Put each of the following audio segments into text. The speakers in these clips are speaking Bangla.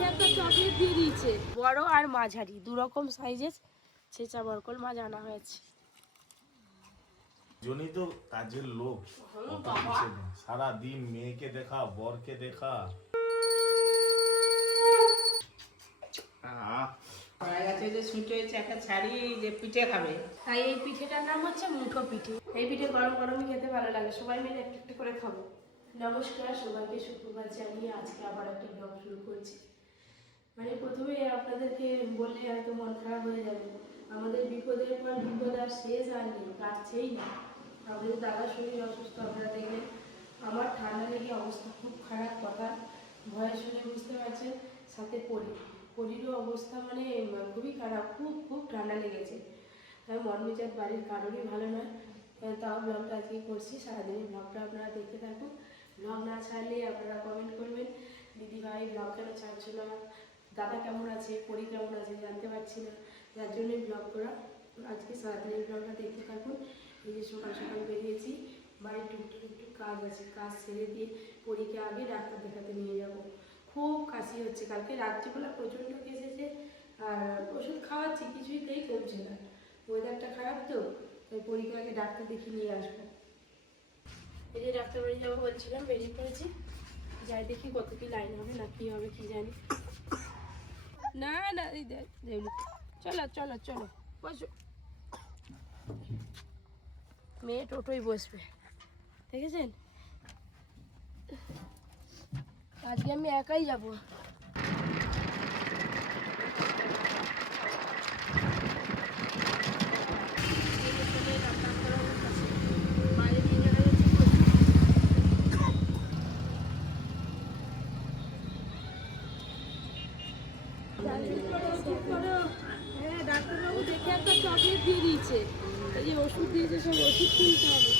দেখে একটা চকলেট দিয়ে দিয়েছে, বড় আর মাঝারি দু রকম সাইজের ছেঁচা বরকল মাছ আনা হয়েছে। জন্যই তো কাজের লোক, সারা দিন মেয়েকে দেখা, বরকে দেখা। পিঠে খাবে, তাই এই পিঠেটার নাম হচ্ছে মুঠো পিঠে। এই পিঠে গরম গরমই খেতে ভালো লাগে, সবাই মিলে একটু একটু করে খাবো। নমস্কার সবাইকে, সুপ্রভাত জানিয়ে আজকে আবার একটা ব্লগ শুরু করছি। মানে প্রথমে আপনাদেরকে বললে হয়তো মন খারাপ হয়ে যাবে, আমাদের বিপদের পর বিপদ আর শেষ আর নেই, কাটছেই না। আমাদের দাদার শরীর অসুস্থ, আপনারা দেখলেন। আমার ঠান্ডা লেগে অবস্থা খুব খারাপ, কথা ভয় শুনে বুঝতে পারছেন। সাথে পরিরও অবস্থা মানে খুবই খারাপ, খুব খুব ঠান্ডা লেগেছে। মন মেজাজ বাড়ির কারোরই ভালো নয়, তাও ব্লগটা আজকে করছি। সারাদিনের ব্লগটা আপনারা দেখতে থাকুন। ব্লগ না ছাড়লে আপনারা কমেন্ট করবেন, দিদি ভাই ব্লগ কেন ছাড়ছো না, দাদা কেমন আছে, পরি কেমন আছে জানতে পারছি না, যার জন্যই ব্লগ করা। আজকে সারাদিনের ব্লগটা দেখতে থাকুন। এই যে সকাল সকাল বেরিয়েছি, বাড়ির টুকটাক একটু কাজ আছে, কাজ ছেড়ে দিয়ে পরীকে আগে ডাক্তার দেখাতে নিয়ে যাব। খুব কাশি হচ্ছে, কালকে রাত্রিবেলা প্রচণ্ড কেসেছে, আর ওষুধ খাওয়াচ্ছি কিছুতেই কমছে না। ওয়েদারটা খারাপ তো, তাই পরীকে আগে ডাক্তার দেখিয়ে নিয়ে আসবো। এই যে ডাক্তার বাড়ি যাবো বলছিলাম, বেরিয়ে পড়েছি, যাই দেখি কত কি লাইন হবে না কি হবে কি জানি। না না চলো চলো চলো বসো, মেয়ে টোটোই বসবে, দেখেছেন। আজকে আমি একাই যাব। হ্যাঁ, ডাক্তারবাবু দেখে একটা চকলেট দিয়ে দিয়েছে, এই যে ওষুধ দিয়েছে, সব ওষুধ কিনতে হবে।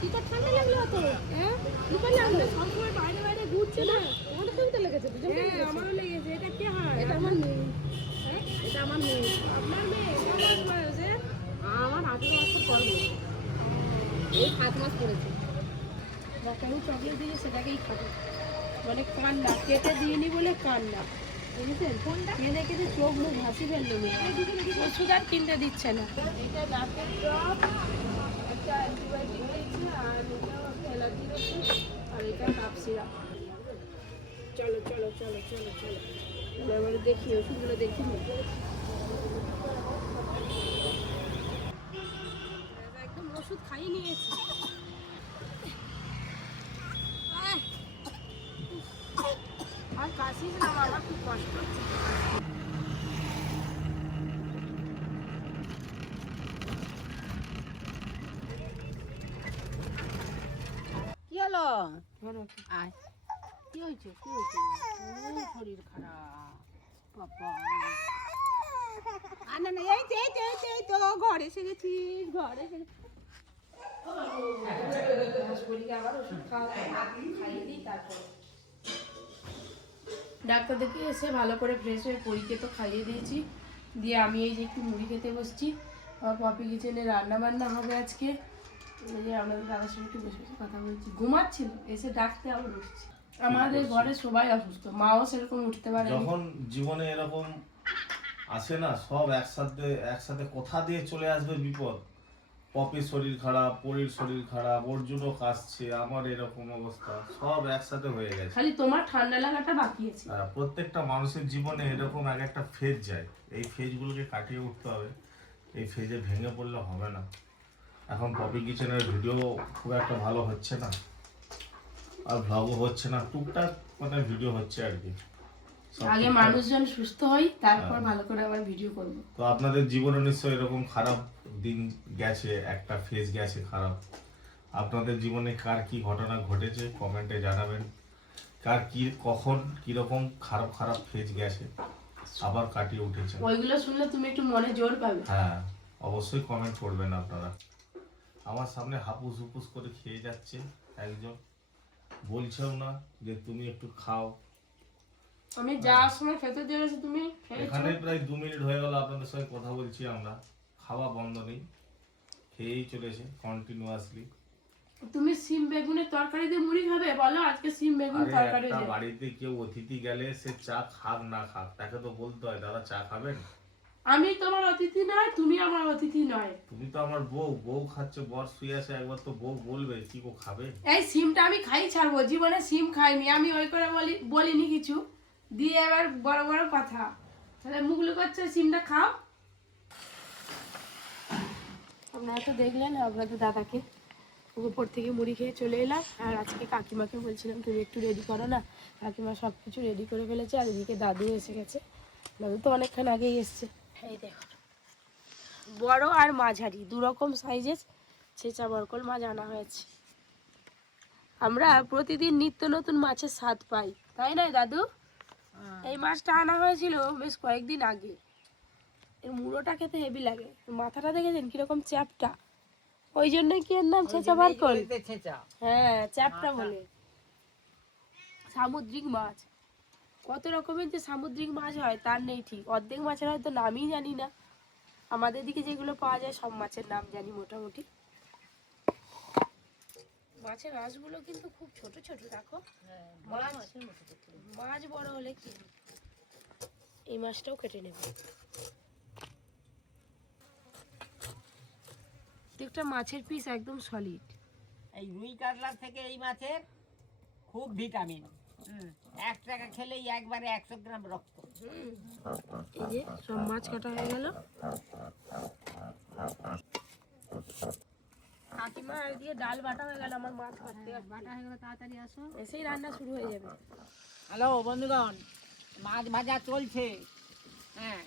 কি করে ঠান্ডা লাগলো তো? হ্যাঁ, কি করে লাগলো? সবসময় বাইরে বাইরে ঘুরছে না, আমাদের সঙ্গে লেগেছে। হ্যাঁ, আমারও লেগেছে। এটা কে হয়? এটা আমার মেয়ে। হ্যাঁ, এটা আমার মেয়ে। আপনার মেয়ে কেমন বয়সে? আমার 18 বছর পড়বে, এই 7 মাস পড়েছে। ডাক্তারবাবু চকলেট দিয়ে সেটাকেই খাবে, মানে কান্না, কেটে দিইনি বলে কান্না, বুঝেছেন। কোনটা মেনে কেটে চোখ মুখ ভাসি ফেললো মেয়ে, ওষুধ আর কিনতে দিচ্ছে না। এটা নাকের ড্রপ, একটা অ্যান্টিবায়োটিক দিয়েছে, আর এটাও একটা অ্যালার্জির ওষুধ, আর এটা কাপ সিরাপ। চলো চলো চলো চলো চলো, এবারে দেখি ওষুধগুলো দেখি। একদম ওষুধ খাইয়ে নিয়েছি। আর কাশিস না, আমার খুব কষ্ট হচ্ছে। কি হলো? আয়, কি হয়েছে কি হয়েছে? শরীর খারাপ বাবা। আর না এই তো ঘরে এসে গেছিস, ঘরে এসে আবার ওষুধ খাইয়ে দিই, তারপর ডাক্তার দেখে এসে ভালো করে ফ্রেশ হয়ে পরীকে তো খাইয়ে দিয়েছি, দিয়ে আমি এই যে একটু মুড়ি খেতে বসছি। পপি কিচেনে রান্না বান্না হবে আজকে। এই যে আমাদের দাদার সঙ্গে একটু বসে বসে কথা বলছি, ঘুমাচ্ছিল, এসে ডাকতে আবার উঠছি। আমাদের ঘরে সবাই অসুস্থ, মাও সেরকম উঠতে পারে। যখন জীবনে এরকম আসে না, সব একসাথে কোথা দিয়ে চলে আসবে বিপদ। পপির শরীর খারাপ, পরির শরীর খারাপ, অর্জুনও কাশছে, আমার এরকম অবস্থা, সব একসাথে হয়ে গেছে। খালি তোমার ঠান্ডা লাগাটা বাকি আছে। প্রত্যেকটা মানুষের জীবনে এরকম এক একটা ফেজ যায়, এই ফেজগুলোকে কাটিয়ে উঠতে হবে। এই ফেজে ভেঙে পড়লে হবে না। এখন পপি কিচেনের ভিডিও খুব একটা ভালো হচ্ছে না, আর ভ্লগও হচ্ছে না, টুকটাক মানে ভিডিও হচ্ছে আর কি। আগে মানুষজন সুস্থ হয়, তারপর ভালো করে আবার ভিডিও করব। তো আপনাদের জীবনে নিশ্চয়ই এরকম খারাপ দিন গেছে, একটা ফেজ গেছে খারাপ। আপনাদের জীবনে কার কি ঘটনা ঘটেছে কমেন্টে জানাবেন, কার কি কখন কিরকম খারাপ খারাপ ফেজ গেছে, আবার কাটিয়ে উঠেছে। ওইগুলো শুনলে তুমি একটু মনে জোর পাবে। হ্যাঁ, অবশ্যই কমেন্ট করবেন আপনারা। আমার সামনে হাপুস হুপুস করে খেয়ে যাচ্ছে একজন, বলছেও না যে তুমি একটু খাও। আমি যাওয়ার সময় খেতে দিয়েছি, তুমি এখানে প্রায় 2 মিনিট হয়ে গেল আপনাদের সঙ্গে কথা বলছি আমরা, খাওয়া বন্ধ নেই, খেয়েই চলেছে কন্টিনিউয়াসলি। তুমি সিম বেগুনের তরকারি দিয়ে মুড়ি খাবে? বলো আজকে সিম বেগুন আরে তরকারি একটা দিয়ে। বাড়িতে কেউ অতিথি গেলে সে চা খাক না খাক তাকে তো বলতে হয় দাদা চা খাবেন। আমি তোমার অতিথি নয়, তুমি আমার অতিথি নয়। তুমি তো আমার বউ, বউ খাচ্ছে, বর শুয়ে আছে, একবার তো বউ বলবে কি গো খাবে। এই সিমটা আমি খাই ছাড়বো, জীবনে সিম খাইনি আমি, ওই করে বলিনি কিছু, দিয়ে এবার বড় বড় কথা। তাহলে মুগলু করছে সিমটা খাও। আপনারা তো দেখলেন আপনাদের দাদাকে, উপর থেকে মুড়ি খেয়ে চলে এলাম। আর আজকে কাকিমাকে বলছিলাম তুমি একটু রেডি করো না, কাকিমা সব কিছু রেডি করে ফেলেছে। আর এদিকে দাদু এসে গেছে, দাদু তো অনেকক্ষণ আগেই এসছে। এই দেখো, বড় আর মাঝারি দুরকম সাইজের ছেঁচা বরকল মাছ আনা হয়েছে। আমরা প্রতিদিন নিত্য নতুন মাছের স্বাদ পাই, তাই না দাদু? এই মাছটা আনা হয়েছিল বেশ কয়েকদিন আগে। এর মুড়োটা খেতে হেভি লাগে, মাথাটা দেখেছেন কিরকম চ্যাপটা, ওই জন্যই কি এর নাম ছেঁচা বরকল। হ্যাঁ, চ্যাপটা বলে। সামুদ্রিক মাছ, কত রকমের যে সামুদ্রিক মাছ হয় তার নেই ঠিক। অর্ধেক মাছের হয়তো নামই জানি না, আমাদের দিকে যেগুলো পাওয়া যায় সব মাছের নাম জানি মোটামুটি। মাছের আঁশগুলো কিন্তু খুব ছোট ছোট, দেখো। মাছ বড় হলে কি হবে? এই মাছটাও কেটে নেব। প্রত্যেকটা মাছের পিস একদম সলিড। এই রুই কাতলার থেকে এই মাছের খুব ভিটামিন। 1 টাকা খেলেই একবারে 100 গ্রাম রক্ত। এই যে সব মাছ কাটা হয়ে গেল। কাকিমা এদিকে ডাল বাটা হয়ে গেল, আমার মাছ বাটা হয়ে গেল, তাড়াতাড়ি আসো, এসেই রান্না শুরু হয়ে যাবে। হ্যালো বন্ধুগণ, মাছ ভাজা চলছে। হ্যাঁ,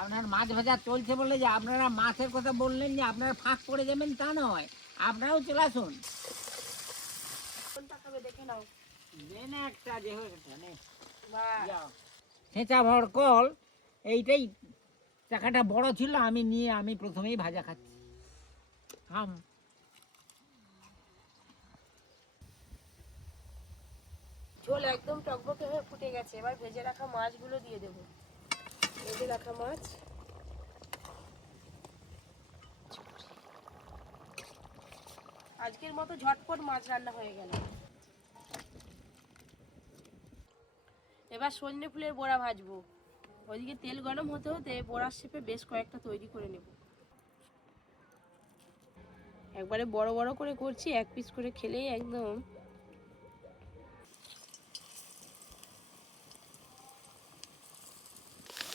আপনার মাছ ভাজা চলছে বলে যে আপনারা মাছের কথা বললেন যে আপনারা ফাঁক করে যাবেন তা নয়, আপনারাও চলে আসুন। কোনটা খাবে দেখে নাও। দেন একটা যে হয়ে গেছে নে। বাহ, ছেঁচা ভরকল এইটাই চাকাটা বড় ছিল, আমি প্রথমেই ভাজা খাচ্ছি। ঝোল একদম টকবকে হয়ে ফুটে গেছে। এবার ভেজে রাখা মাছগুলো দিয়ে দেবো। ভেজে রাখা মাছ, আজকের মতো ঝটপট মাছ রান্না হয়ে গেল। এবার সজনে ফুলের বড়া ভাজবো। ওইদিকে তেল গরম হতে হতে বড়ার শেপে বেশ কয়েকটা তৈরি করে নেব। একবারে বড় বড় করে করছি, এক পিস করে খেলেই একদম।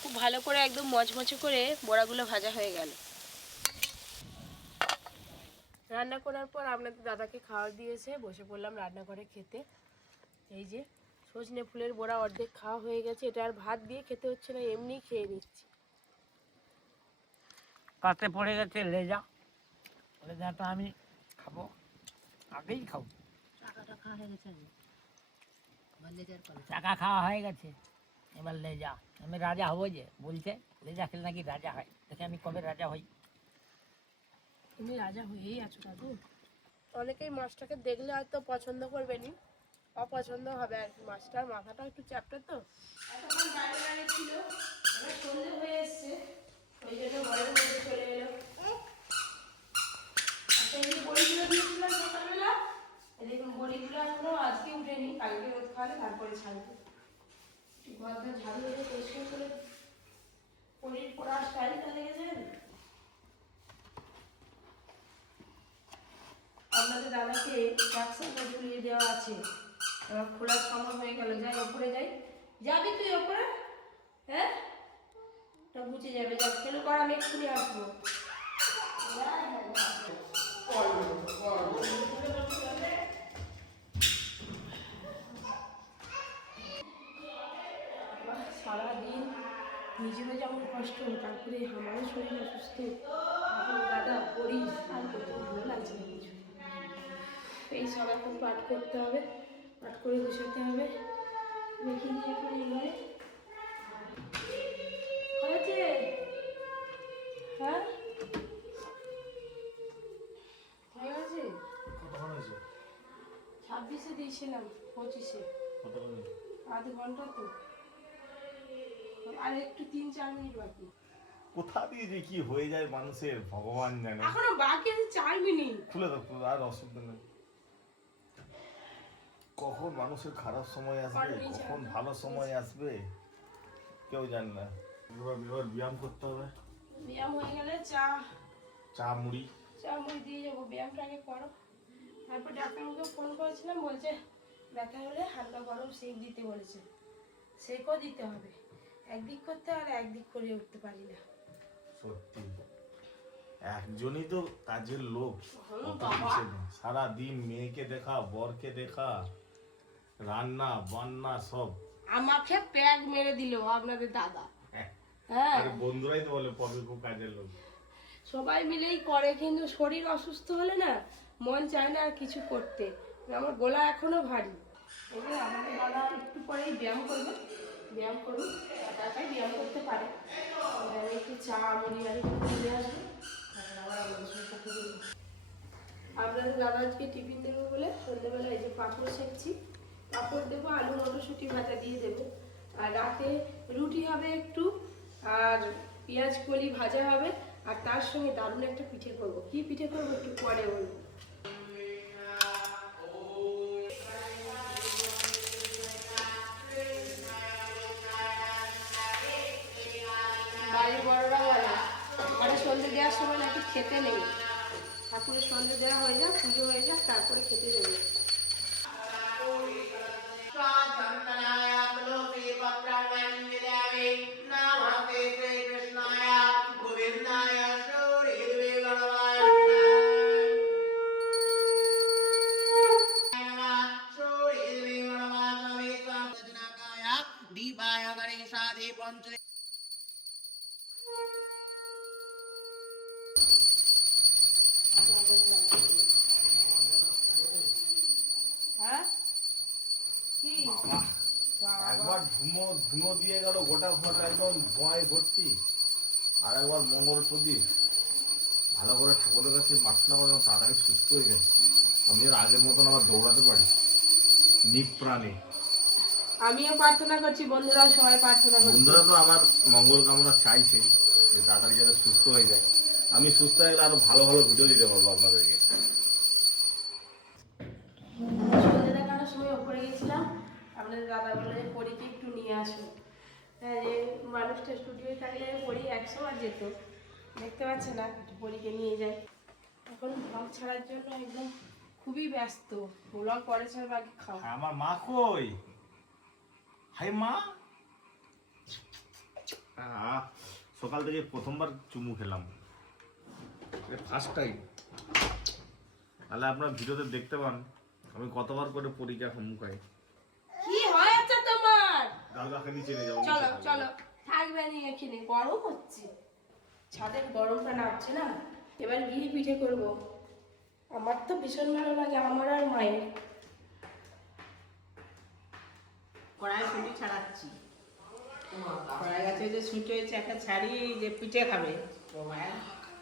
খুব ভালো করে একদম মচমচে করে বড়াগুলো ভাজা হয়ে গেল। রান্না করার পর আপনাদের দাদাকে খাবার দিয়েছে, বসে পড়লাম রান্না করে খেতে। এই যে সজনে ফুলের বড়া অর্ধেক খাওয়া হয়ে গেছে, এটা আর ভাত দিয়ে খেতে হচ্ছে না, এমনি খেয়ে নিচ্ছি। পাতে পড়ে গেছে লেজা, লেজাটা আমি খাবো, আগেই খাবো। চাকা খাওয়া হয়ে গেছে, এবার লেজা। আমি রাজা হবো যে বলছে লেজা খেলে নাকি রাজা হয়, দেখে আমি কবে রাজা হই। তুমি রাজা হয়েই আছো দাদু। অনেকেই মাছটাকে দেখলে হয়তো পছন্দ করবেনি, অপছন্দ হবে আর কি। মাছটার মাথাটা একটু চ্যাপ্টা তো, এতক্ষণ দাঁড়িয়ে দাঁড়িয়ে ছিল, এবার সন্ধে হয়ে এসছে, ওই জন্য ঘরের মধ্যে চলে এলো। আচ্ছা, এই যে বড়িগুলো দিয়েছিলাম সকালবেলা, এই দেখুন বড়িগুলো এখনো আজকে উঠেনি, কালকে রোদ খাওয়ালে তারপরে ছাড়বে। একটু ঘরটা ঝাড়ু দিয়ে পরিষ্কার করে বড়ির পোড়া স্টাইলটা দেখেছেন? আপনাদের দাদাকে বাক্সাটা ঝুলিয়ে দেওয়া আছে, এবার খোলার সময় হয়ে গেল। যাই ওপরে যাই। যাবি তুই ওপরে? হ্যাঁ, তা বুঝে যাবে। যা খেলো কর, আমি এক্ষুনি আসবো। সারাদিন নিজেরও যেমন কষ্ট, তারপরে আমারও শরীর অসুস্থ। এখন দাদা করিস আর করতে ভালো লাগছে না কিছু। এই সব এখন পাঠ করতে হবে, পাঠ করে বসাতে হবে। দেখি দিয়ে এখন এবারে হয়েছে। হ্যাঁ, হয়ে গেছে। কতক্ষণ হয়েছে? 26-এ দিয়েছিলাম, 25-এ। কতক্ষণ হয়েছে? আধ ঘন্টা তো, আর একটু 3-4 মিনিট বাকি। কোথা দিয়ে যে কি হয়ে যায় মানুষের ভগবান জানে। এখনো বাকি আছে 4 মিনিট। খুলে দাও, খুলে দাও, আর অসুবিধা নেই। কখন মানুষের খারাপ সময় আসবে, কখন ভালো সময় আসবে কেউ জানে না। এবার ব্যায়াম করতে হবে। ব্যায়াম হয়ে গেলে চা মুড়ি দিয়ে যাবো। ব্যায়ামটা আগে করো, তারপর ডাক্তারবাবুকে ফোন করেছিলাম, বলছে ব্যথা হলে হালকা গরম সেক দিতে বলেছে। সেকও দিতে হবে, একদিক করতে আর একদিক করে উঠতে পারি না। সত্যি একজনই তো কাজের লোক, বাবা। সারা দিন মেয়েকে দেখা, বরকে দেখা, রান্না বান্না সব। আমাকে প্যাক মেরে দিল আপনাদের দাদা। হ্যাঁ, আরে বন্ধুরাই তো বলে পপি খুব কাজের লোক। সবাই মিলেই করে, কিন্তু শরীর অসুস্থ হলে না মন চায় না আর কিছু করতে। আমার গলা এখনো ভারী। এবার আমাদের দাদা একটু পরেই ব্যায়াম করবে, ব্যায়াম করুন, তাড়াতাড়ি ব্যায়াম করতে পারে। আমি একটু চা মুড়ি আর একটু নিয়ে আসবো, আবার আমাদের সঙ্গে কথা বলবো। আপনাদের দাদা আজকে টিফিন দেবো বলে সন্ধ্যেবেলা এই যে পাঁপড় সেঁকছি, পাঁপড় দেবো, আলু মটরশুঁটি ভাজা দিয়ে দেবো। আর রাতে রুটি হবে একটু, আর পেঁয়াজ কলি ভাজা হবে, আর তার সঙ্গে দারুণ একটা পিঠে করবো। কি পিঠে করবো একটু পরে বলবো। বাড়ির বড়রা বলে ঘরে সন্ধে দেওয়ার সময় নাকি খেতে নেই, ঠাকুরের সন্ধে দেওয়া হয়ে যাক, পুজো হয়ে যাক, তারপরে খেতে দেবো। দীপায় গণেশাদে পঞ্চ হ্যাঁ কি একবার ধুনো দিয়ে গেল গোটা ঘর একদম ধোঁয়ায় ভর্তি, আর একবার মঙ্গল প্রদীপ ভালো করে ঠাকুরের কাছে প্রার্থনা করে তাড়াতাড়ি সুস্থ হয়ে যায়, আমি যেন আগের মতন আবার দৌড়াতে পারি নিপ্রাণে। আমিও প্রার্থনা করছি, বন্ধুরাও সবাই প্রার্থনা করছি। বন্ধুরা তো আমার মঙ্গল কামনা চাইছে যে তাড়াতাড়ি যাতে সুস্থ হয়ে যায়, আমি সুস্থ হয়ে গেলে আরো ভালো ভালো ভিডিও দিতে পারবো আপনাদেরকে। সন্ধ্যে দেখানোর সময় ওপরে গেছিলাম, আপনাদের দাদা বলে যে পরীকে একটু নিয়ে আসো। হ্যাঁ, যে মানুষটা স্টুডিওয় থাকলে পরী 100 বার যেত, দেখতে পাচ্ছে না, একটু পরীকে নিয়ে যায়। এখন ব্লগ ছাড়ার জন্য একদম খুবই ব্যস্ত, ব্লগ পরে ছাড়বে, আগে খাওয়া। আমার মা কই? হাই মা। সকাল থেকে প্রথমবার চুমু খেলাম, ফার্স্ট টাইম। তাহলে আপনার ভিডিওতে দেখতে পান আমি কতবার করে পরীক্ষা মুখাই। কি হয়েছে তোমার? দাদাকে নিচে নিয়ে যাবো। চলো চলো, থাকবে না এখানে, গরম হচ্ছে, ছাদের গরমটা নামছে না। এবার গিয়ে পিঠে করব। আমার তো ভীষণ ভালো লাগে, আমার আর মায়ের। কড়াই সুটি ছাড়াচ্ছি, কড়াই গাছে যে সুটি হয়েছে একটা ছাড়ি, যে পিঠে খাবে।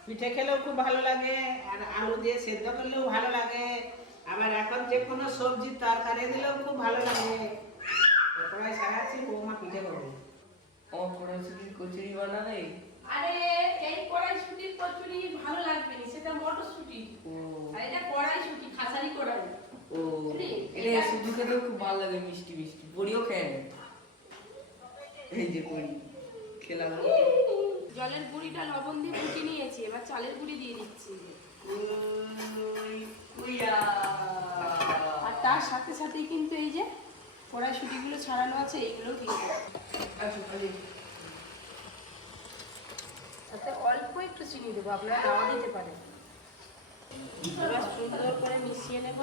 পিঠে খেলেও খুব ভালো লাগে, আর আলু দিয়ে সেদ্ধ করলেও ভালো লাগে, আবার এখন যে কোনো সবজি তরকারি দিলেও খুব ভালো লাগে। কড়াই ছাড়াচ্ছি, বৌমা পিঠে করবে। কচুরি বানাবে। আরে এই কড়াইশুটির কচুরি ভালো লাগবে না, সেটা মটরশুটি। আর এটা কড়াইশুটি, খাসারি কড়াই। ও এটা শুধু খেতেও খুব ভালো লাগে, মিষ্টি মিষ্টি। বড়িও খেয়ে এই যে বড়ি খেলাম। জলের গুঁড়িটা লবণ দিয়ে ফুটিয়ে নিয়েছি, এবার চালের গুঁড়ি দিয়ে দিচ্ছি। আর তার সাথে সাথেই কিন্তু এই যে কড়াইশুটিগুলো ছাড়ানো আছে, এইগুলো দিয়ে দেবো। তাতে অল্প একটু চিনি দেবো, আপনারা নাও দিতে পারেন। এবার সুন্দর করে মিশিয়ে নেব।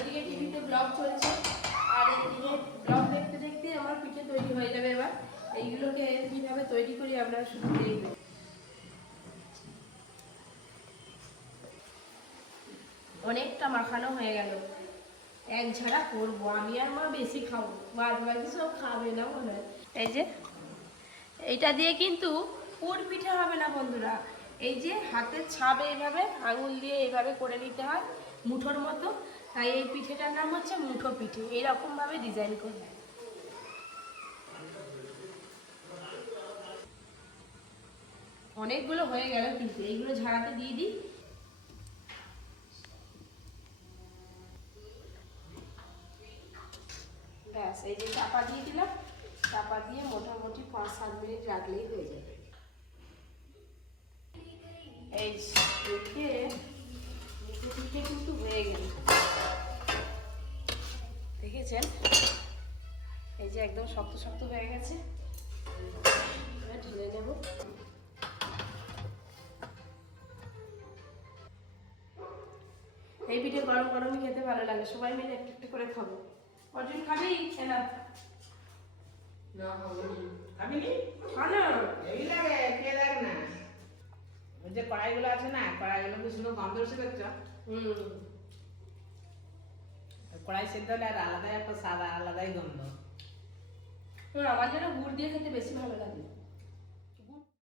এদিকে টিভিতে ব্লগ চলছে, আর এদিকে ব্লগ দেখতে দেখতে আমার পিঠে তৈরি হয়ে যাবে। এবার এইগুলোকে কিভাবে তৈরি করি আপনারা শুধু দেখবেন। অনেকটা মাখানো হয়ে গেল, এক ঝাড়া করবো, আমি আর মা বেশি খাবো, বাদ বাকি সব খাবে না মনে হয়। এই যে এইটা দিয়ে কিন্তু পুর পিঠে হবে না বন্ধুরা, এই যে হাতের ছাবে এইভাবে আঙুল দিয়ে এইভাবে করে নিতে হয় মুঠোর মতো, তাই এই পিঠেটার নাম হচ্ছে মুঠো পিঠে। এইরকম ভাবে ডিজাইন করবে। অনেকগুলো হয়ে গেল, কিন্তু এইগুলো ঝাড়াতে দিয়ে দিই। ব্যাস, এই যে চাপা দিয়ে দিলাম, চাপা দিয়ে মোটামুটি 5-7 মিনিট রাখলেই হয়ে যাবে। এই রেখে মুখে কিন্তু হয়ে গেল, দেখেছেন? এই যে একদম শক্ত শক্ত হয়ে গেছে। এবার ঢেলে নেব। এই পিঠে গরম গরমই খেতে ভালো লাগে, সবাই মিলে একটু একটু করে খাবো। অর্জুন খাবি? না খাবি নি? খা না। এই লাগে, খেয়ে দেখ না। ওই যে কড়াইগুলো আছে না, কড়াইগুলো কি সুন্দর গন্ধ এসে দেখছো? কড়াই সেদ্ধ হলে আর আলাদাই একটা সাদা আলাদাই গন্ধ। আমার যেন গুড় দিয়ে খেতে বেশি ভালো লাগে।